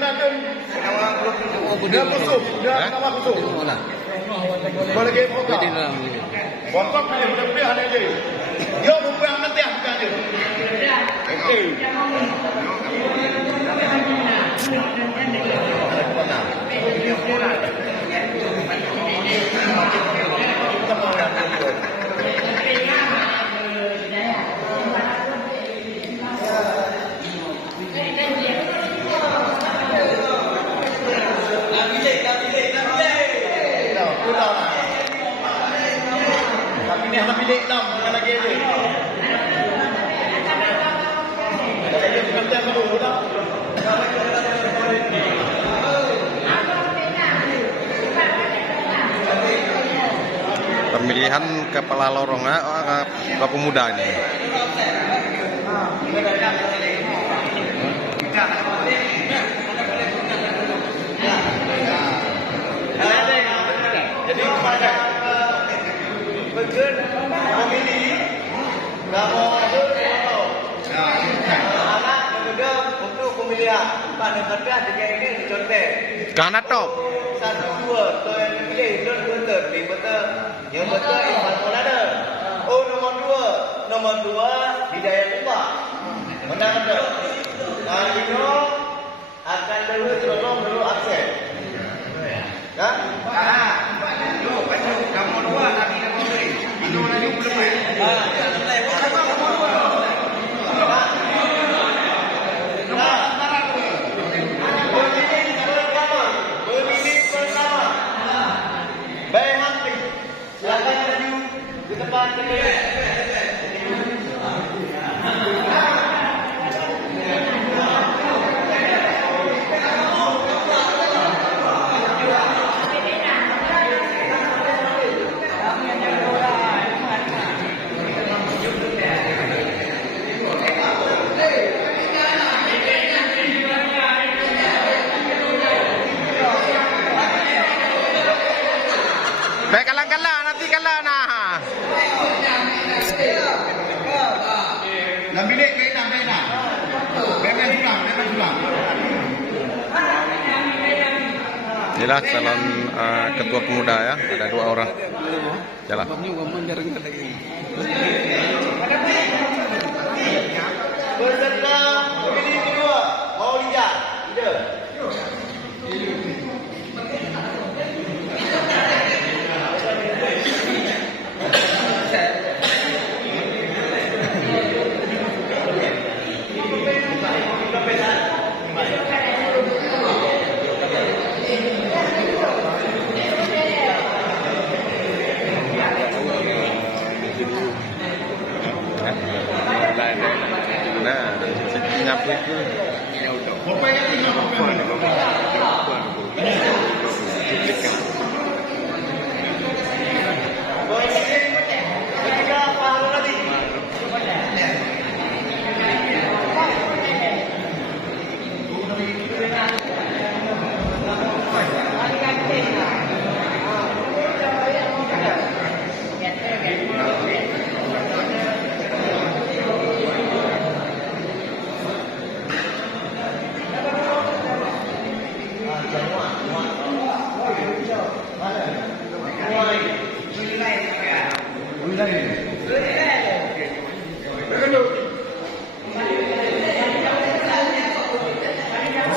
menakan dia musuh, dia nama musuh. Kalau lagi pokok. Pokok boleh ada je. Dia bukan mati bukan je. Okey. Tapi ni hanya bilik dah, bukan lagi je. Dia bukan dia baru dah. Pemilihan kepala lorong pemuda ini. Jadi pada bergen pemilih nama anak negara untuk pemilihan pada negara jika ini contoh. Karena top. 1, 2, tu yang pilih itu betul, betul. Yang betul Iman Maulana. Oh nomor 2 Hidayat Ubah. Menang betul. Nah ini akan dulu akses. Ya? Nomor 2 tapi nomor 3. Itu lagi belum. Silakan maju di tempat ini. Baik kalah nanti kalah nah. Dalam bilik bena. Bena juga. Inilah calon ketua pemuda ya, ada 2 orang. Jalan. Peserta pemilih kedua, Maulida. Nah, nyapu itu.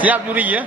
Siap juri ya.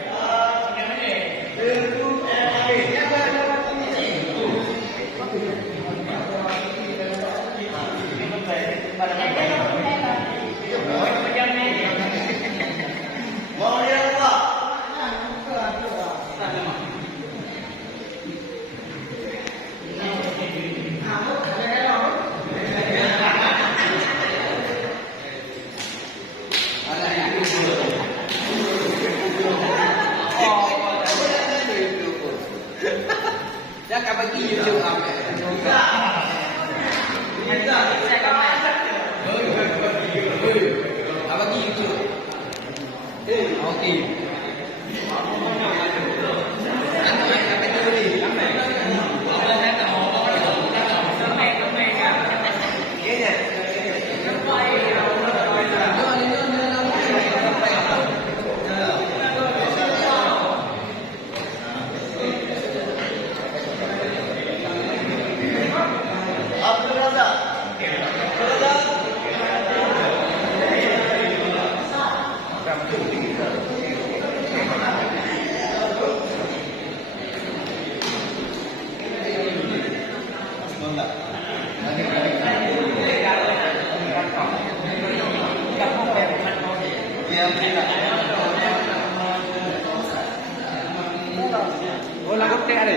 Oh, lagu teh ada.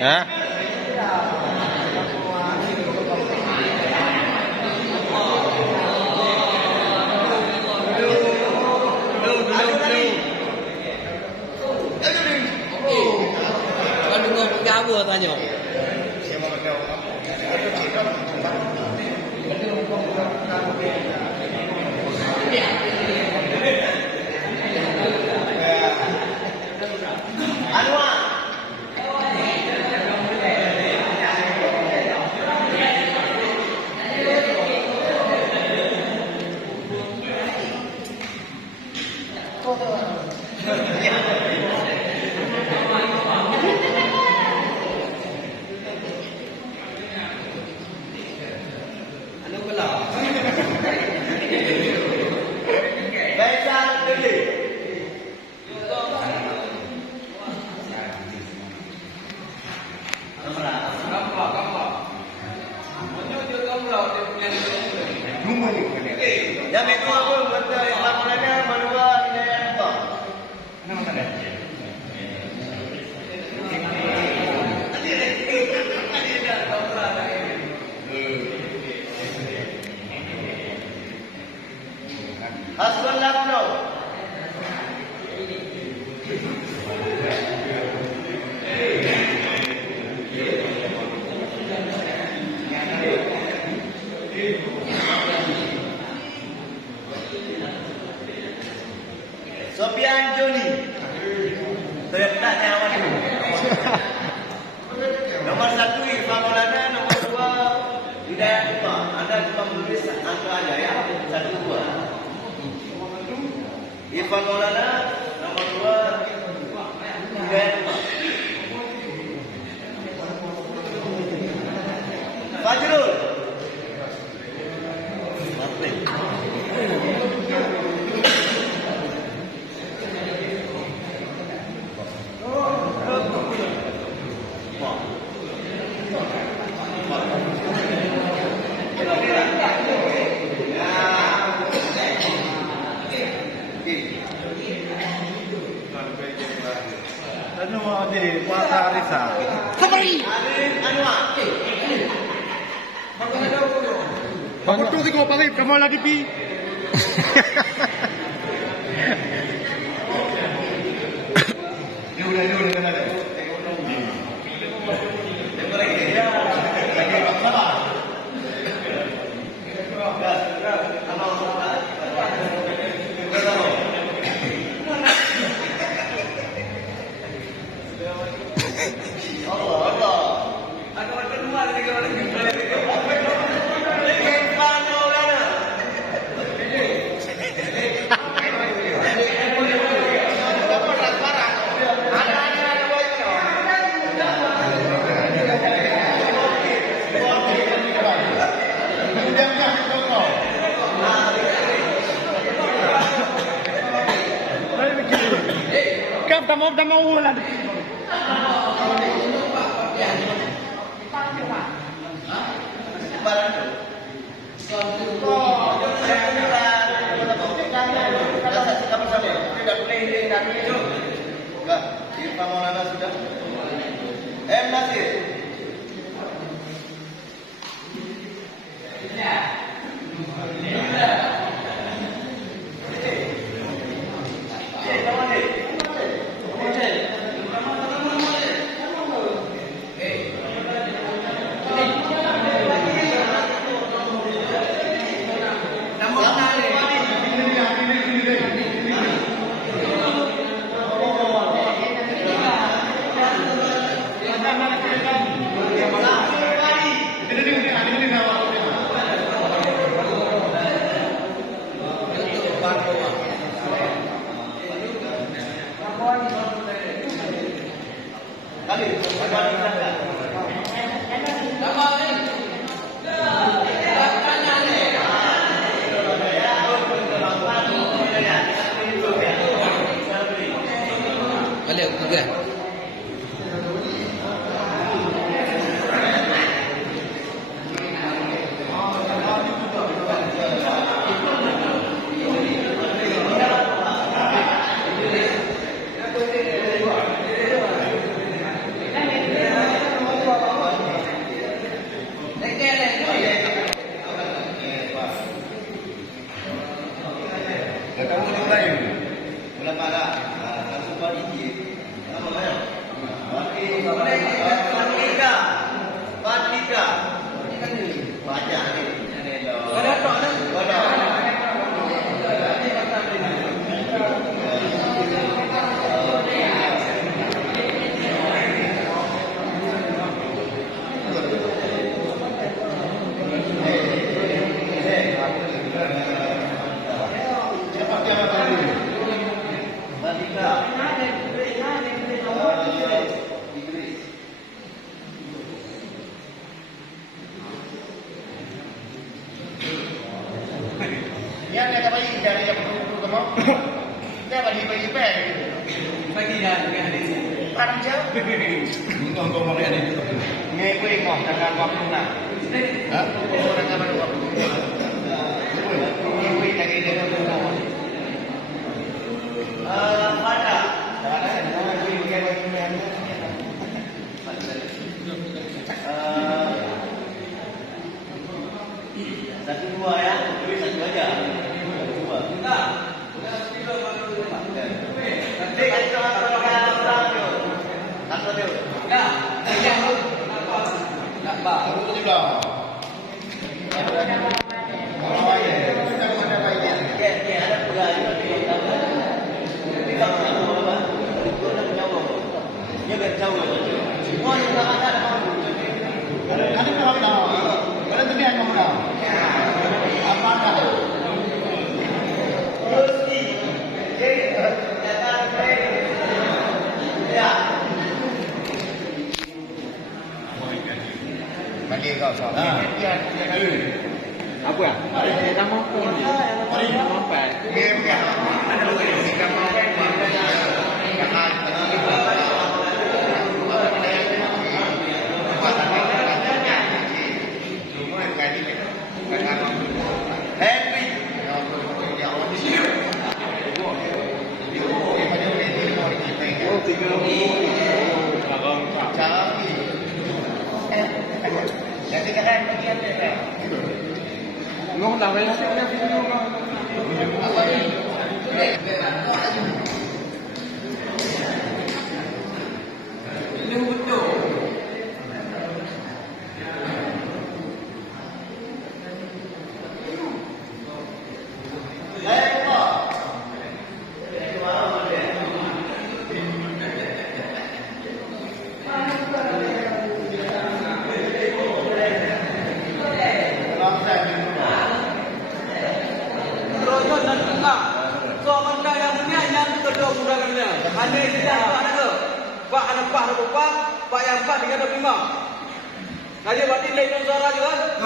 Hah? Gua tanya. Yang itu apa? Betul. Laporannya menua hidayah apa? Nama mana? Hasbunallah bro. Sofian Joni. Terletak nyawa dulu. Nomor 1 Irfan Maulana, nomor 2 Hidayat Umar. Anda cuma menulis angka aja ya. 1 2. Irfan Maulana, nomor 2 Hidayat Umar. Fajrul. Betul sih kau balik, kamu lagi pi. Dia udah kena ada. Tengok lagi dia. Lagi sabar. Allah Allah. Ada macam rumah lagi orang ni. Dah mau lah. Balik juga. Yang ada bayi dari yang betul-betul kamu. Dia bagi pek. Bagi dah dengan ada ni. Tanam jauh. Ngomong ngomong ada ni. Ngai kuih ngomong dengan waktu nak. Ha? Orang dengan waktu. Ngai kuih lagi dia ngomong. Ada. Ada kuih bukan bagi ni. Satu dua ya, satu aja. Dua. Enggak. Nanti kita akan tu. Satu tu. Enggak. Enggak, Pak. Satu juga. Ada pula ini. Ini kalau apa? Itu nak jauh. Dia berjauh. Semua yang ada kamu. Kami kalau tahu. Kalau tu dia kamu tahu. Apa dah? Terusni. Jadi datang ke ya. Bagi kau soal. Apa ya? Kita mau pun. Mari sampai. Game kan. Ada lagi kita mau Jadi kan bagian John dan Tengah. So benda yang punya yang kedua mudah kena. Ada tidak ada ke? Pak ada pak ada pak, pak yang 4 dengan 25. Jadi berarti lejon suara juga.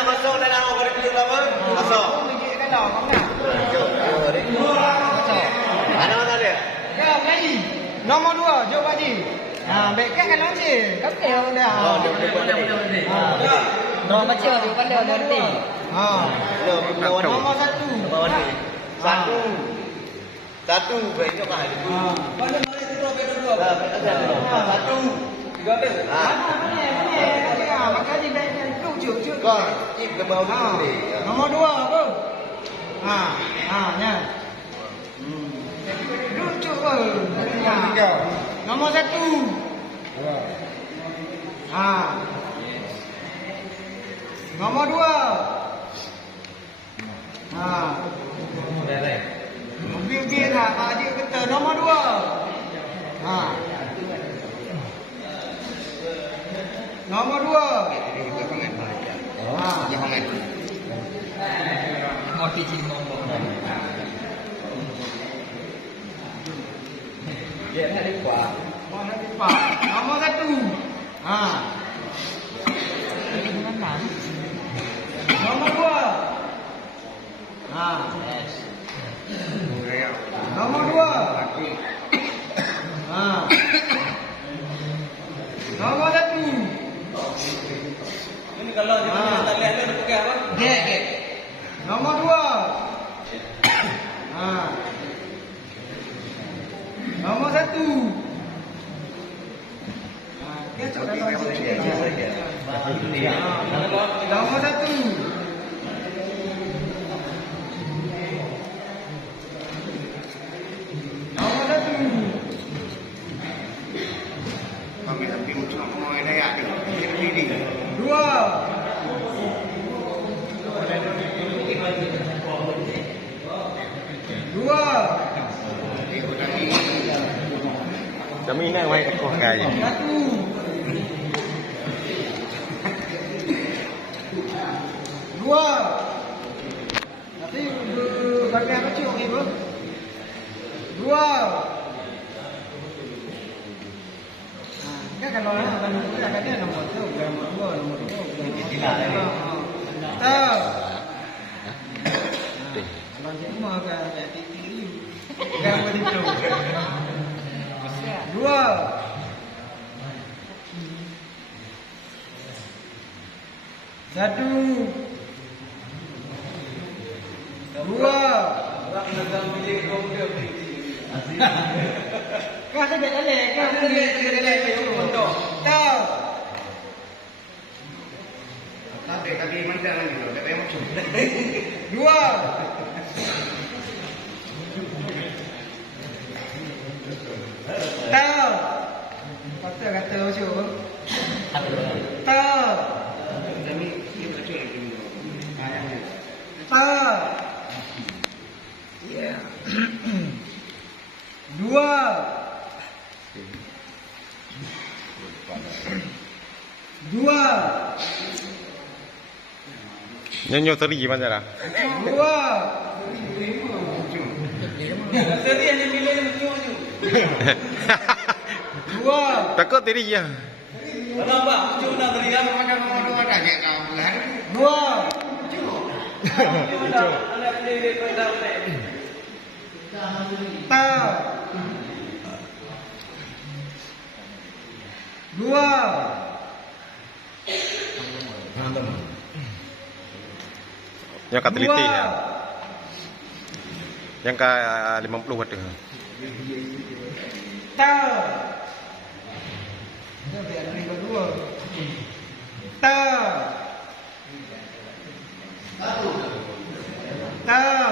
Masuk dalam orang itu apa? Masuk. Mana dia? Ya, Haji. Nomor 2, jom Haji. Baik kan kalau je. Kan dia dah. Oh, dia buat tadi. Nomor macam tu kan dia nanti. Nomor 1. Satu, baik jom lah. Pada mari kita dua. Satu. 13. Maka dia dah cucuk. Kau, ini kembali dulu. Nomor 2 apa? Ya. Cucuk ke? Nomor 1. Nomor 2. Mobil nak dia kata nomor 2. Nomor 2. Motivasi ngomong. Dia nak dibuat. Nomor 1. Ini mana? Nomor 2. Nomor 2. Nomor 1. Ini kalau dia tak lihat dia pakai apa? Gek. Nomor 2. Nomor 1. Nomor 1. Nomor 1. Kami tapi macam mau ada ya ke? Ini. 2. Kami nak main ekor kaya. 1. 2. Nanti bagian kecil okey bro. 2. Kan kalau nak ada nombor tu, nomor 2. Tahu. Kalau semua kan jadi tinggi. Kan begitu. 2. 1. 2. Kau ada lelek, kau ada lelek itu untuk tahu. Tapi mana lagi? Tapi macam. 2. Tahu. Kata macam. Tahu. Tahu. Ya. 2. 2. Nyanyo teri macam mana? 2. Seri yang milih menyu. 2. Takut teri ya. Kenapa? Cuma nak teri apa macam mana ada je kau bulan. 2. Anak dia pada tahu. 2. Yang kat teliti ya. Yang ke 50 ada. Tahu. Dia biar ni berdua. Tahu. Tahu.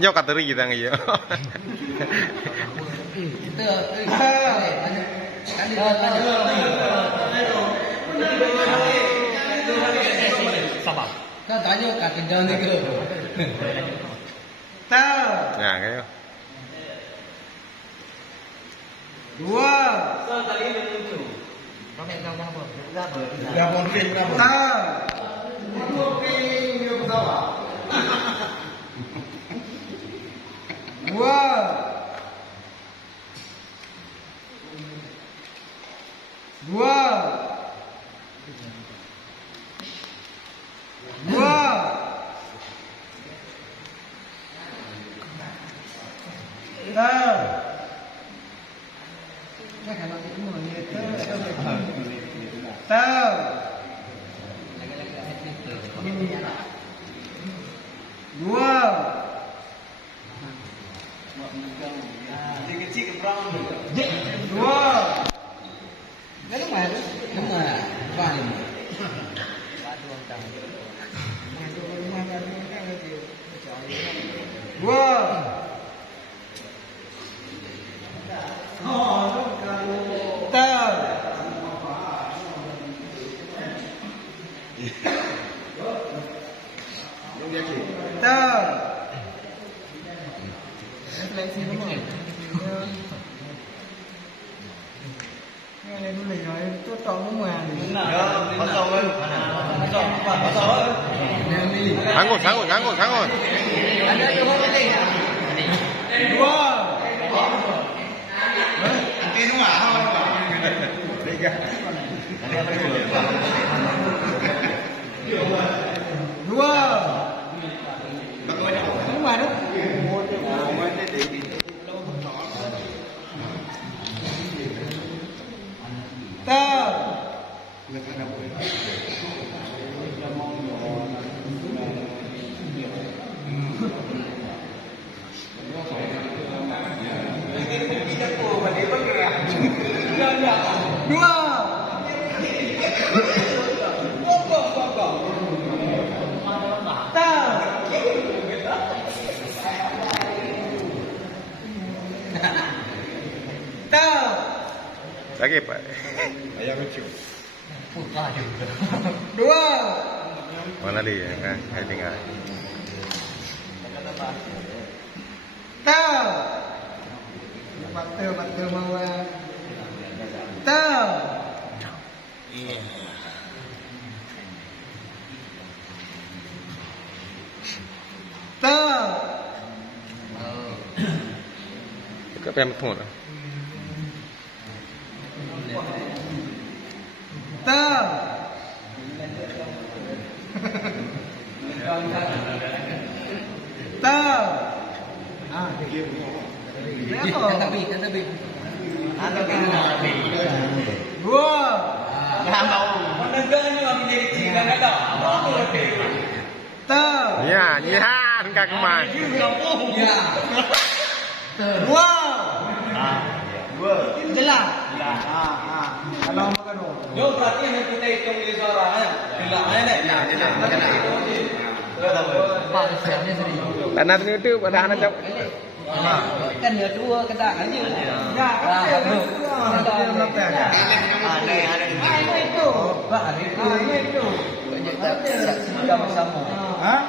Jauh kat teri kita ngi ya. Sabar. Kau tanya kat kedai ni ke? Ya, kayo. 2 Sekali menuju. Kau nak tahu apa? dah mungkin apa Kecil ke berang ni? Sanggut. Lagi Pak. ayam lucu Putra juga. 2 Mana dia? Hai tinggal. Batal mau Dekat pem tu. Kata bi. Ya, nyihan kagumai. Jelas. Kalau makan Yo berarti yang kita hitung di suaranya. Bilangnya nih. Pak siapnya sendiri. Tanah itu pada anak jawab. Kan dia dua kata aja. Ya, bro. Ada itu. Pak itu. Itu. Banyak tak sama-sama. Hah?